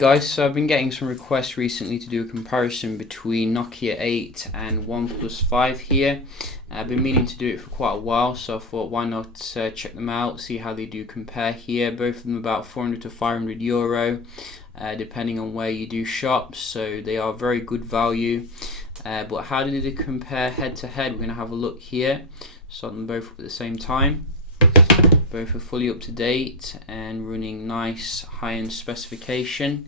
Guys, so I've been getting some requests recently to do a comparison between Nokia 8 and OnePlus 5 here. I've been meaning to do it for quite a while, so I thought why not check them out, see how they do compare here. Both of them about 400 to 500 euro, depending on where you do shop, so they are very good value. But how do they compare head to head? We're going to have a look here. Start them both up at the same time. Both are fully up to date and running nice high-end specification.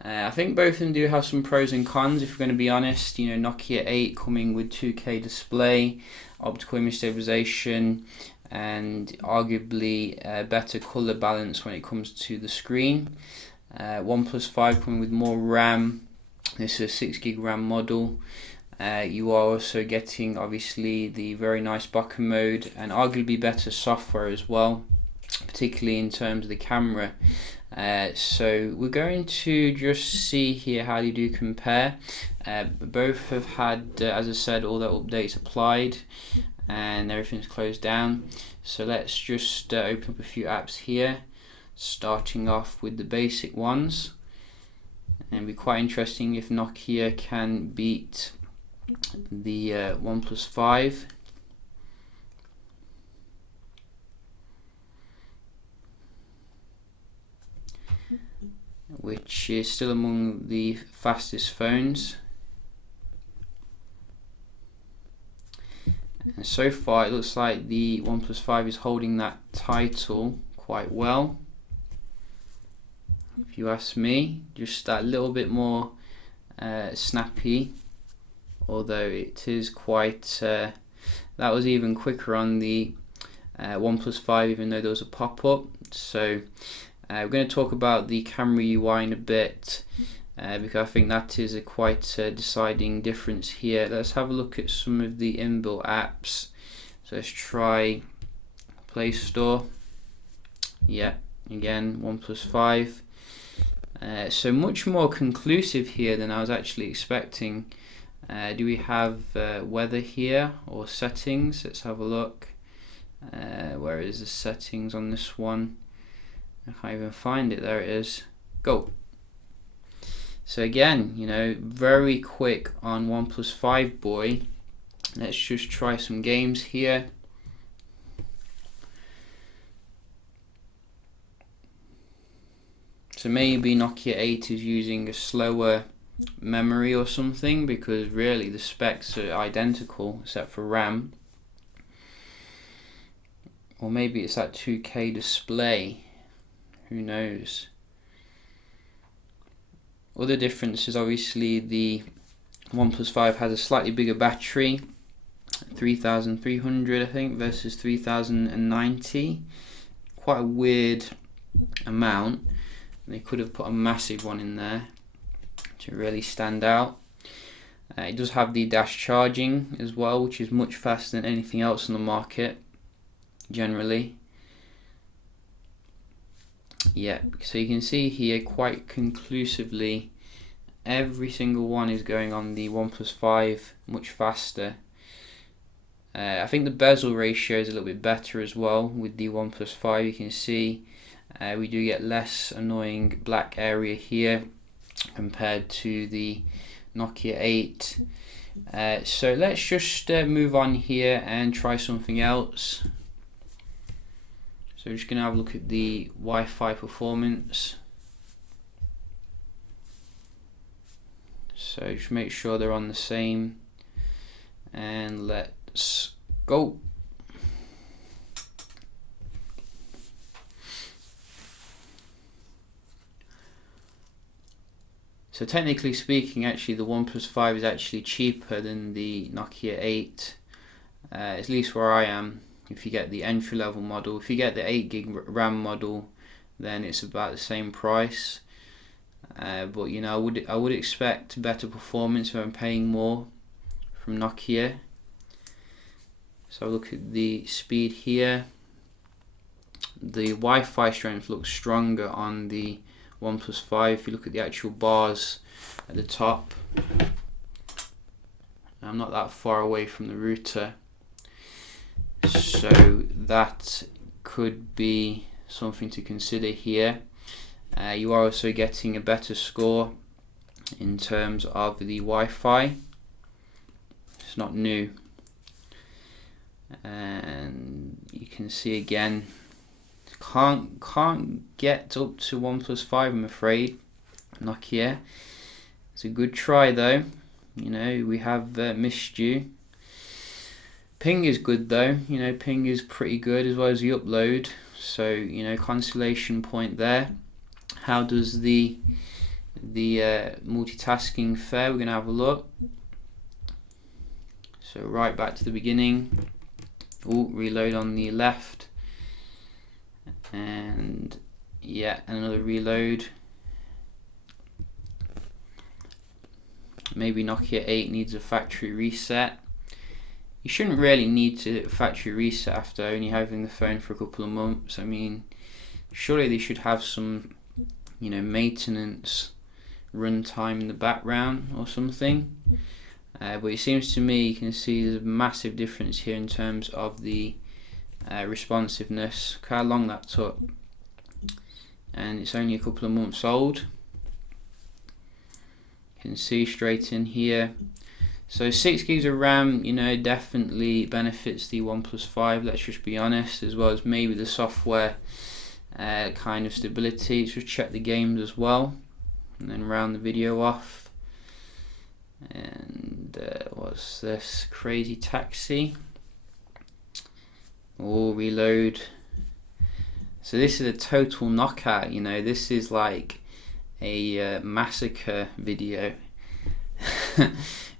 I think both of them do have some pros and cons, if we're going to be honest. You know, Nokia 8 coming with 2K display, optical image stabilization, and arguably better color balance when it comes to the screen. OnePlus 5 coming with more RAM. This is a 6GB RAM model. You are also getting obviously the very nice bokeh mode and arguably better software as well, particularly in terms of the camera. So we're going to just see here how they do compare. Both have had, as I said, all their updates applied and everything's closed down. So let's just open up a few apps here, starting off with the basic ones. And it'll be quite interesting if Nokia can beat the OnePlus 5. Which is still among the fastest phones. And so far it looks like the OnePlus 5 is holding that title quite well, if you ask me. Just that little bit more snappy, although it is quite that was even quicker on the OnePlus 5, even though there was a pop-up. So we're going to talk about the camera UI in a bit, because I think that is a quite deciding difference here. Let's have a look at some of the inbuilt apps. So let's try Play Store. Yeah, again OnePlus 5. So much more conclusive here than I was actually expecting. Do we have weather here or settings? Let's have a look. Where is the settings on this one? I can't even find it. There it is. Go. So again, you know, very quick on OnePlus 5 boy. Let's just try some games here. So maybe Nokia 8 is using a slower memory or something, because really the specs are identical except for RAM. Or maybe it's that 2K display, who knows. Other difference is obviously the OnePlus 5 has a slightly bigger battery, 3300 I think versus 3090. Quite a weird amount. They could have put a massive one in there to really stand out. It does have the dash charging as well, which is much faster than anything else on the market generally. Yeah, so you can see here quite conclusively every single one is going on the OnePlus 5 much faster. I think the bezel ratio is a little bit better as well with the OnePlus 5. You can see we do get less annoying black area here compared to the Nokia 8. So let's just move on here and try something else. So we're just going to have a look at the Wi-Fi performance. So just make sure they're on the same, and let's go. So technically speaking, actually the OnePlus 5 is actually cheaper than the Nokia 8, at least where I am. If you get the entry level model, if you get the 8GB RAM model, then it's about the same price. But you know, I would expect better performance if I'm paying more from Nokia. So look at the speed here. The Wi-Fi strength looks stronger on the OnePlus 5. If you look at the actual bars at the top, I'm not that far away from the router, so that could be something to consider here. You are also getting a better score in terms of the Wi-Fi. It's not new, and you can see again, can't get up to OnePlus 5, I'm afraid. Nokia, it's a good try though. You know, we have missed you. Ping is good though. You know, ping is pretty good, as well as the upload. So, you know, consolation point there. How does the multitasking fare? We're gonna have a look. So right back to the beginning. Oh, reload on the left, and yeah, another reload. Maybe Nokia 8 needs a factory reset. You shouldn't really need to factory reset after only having the phone for a couple of months. I mean, surely they should have some, you know, maintenance runtime in the background or something. But it seems to me, you can see there's a massive difference here in terms of the responsiveness. Look how long that took, and it's only a couple of months old. You can see straight in here. So 6 gigs of RAM, you know, definitely benefits the OnePlus 5, let's just be honest, as well as maybe the software kind of stability. Let's just check the games as well, and then round the video off. And what's this? Crazy Taxi. Oh, reload. So this is a total knockout, you know, this is like a massacre video.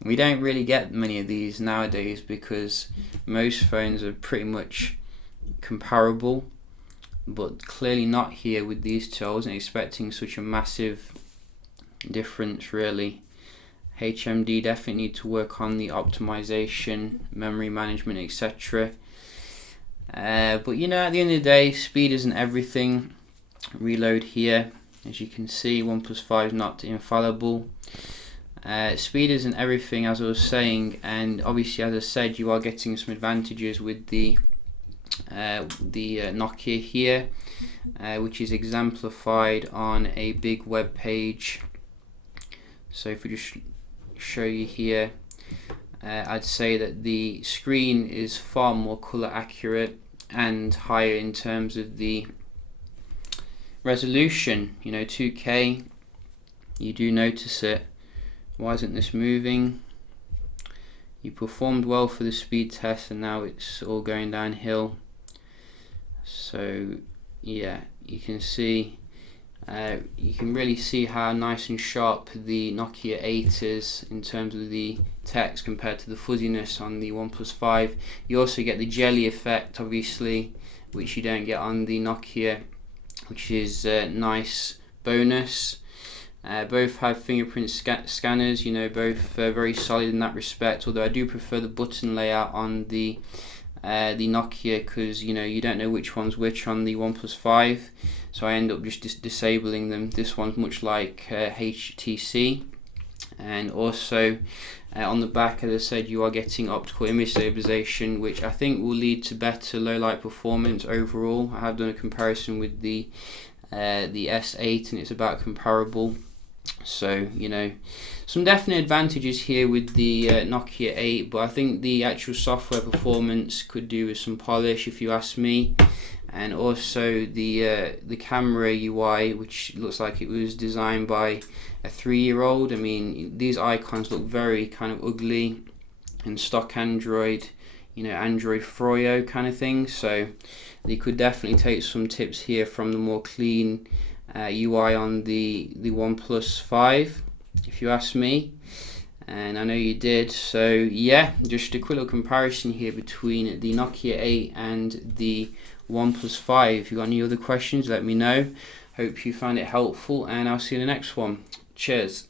We don't really get many of these nowadays because most phones are pretty much comparable, but clearly not here with these two. I wasn't expecting such a massive difference really. HMD definitely need to work on the optimization, memory management, etc. But you know, at the end of the day, speed isn't everything. Reload here, as you can see, OnePlus 5 is not infallible. Speed isn't everything, as I was saying, and obviously, as I said, you are getting some advantages with the Nokia here, which is exemplified on a big web page. So if we just show you here, I'd say that the screen is far more color accurate and higher in terms of the resolution. You know, 2K, you do notice it. Why isn't this moving? You performed well for the speed test, and now it's all going downhill. So yeah, you can see, you can really see how nice and sharp the Nokia 8 is in terms of the text compared to the fuzziness on the OnePlus 5. You also get the jelly effect, obviously, which you don't get on the Nokia, which is a nice bonus. Both have fingerprint scanners, you know, both very solid in that respect, although I do prefer the button layout on the Nokia, because you know, you don't know which one's which on the OnePlus 5, so I end up just disabling them. This one's much like HTC, and also on the back, as I said, you are getting optical image stabilization, which I think will lead to better low light performance overall. I have done a comparison with the S8, and it's about comparable. So, you know, some definite advantages here with the Nokia 8, but I think the actual software performance could do with some polish, if you ask me. And also the camera UI, which looks like it was designed by a 3-year-old. I mean, these icons look very kind of ugly and stock Android, you know, Android Froyo kind of thing. So they could definitely take some tips here from the more clean UI on the OnePlus 5, if you ask me, and I know you did. So yeah, just a quick little comparison here between the Nokia 8 and the OnePlus 5. If you've got any other questions, let me know. Hope you found it helpful, and I'll see you in the next one. Cheers.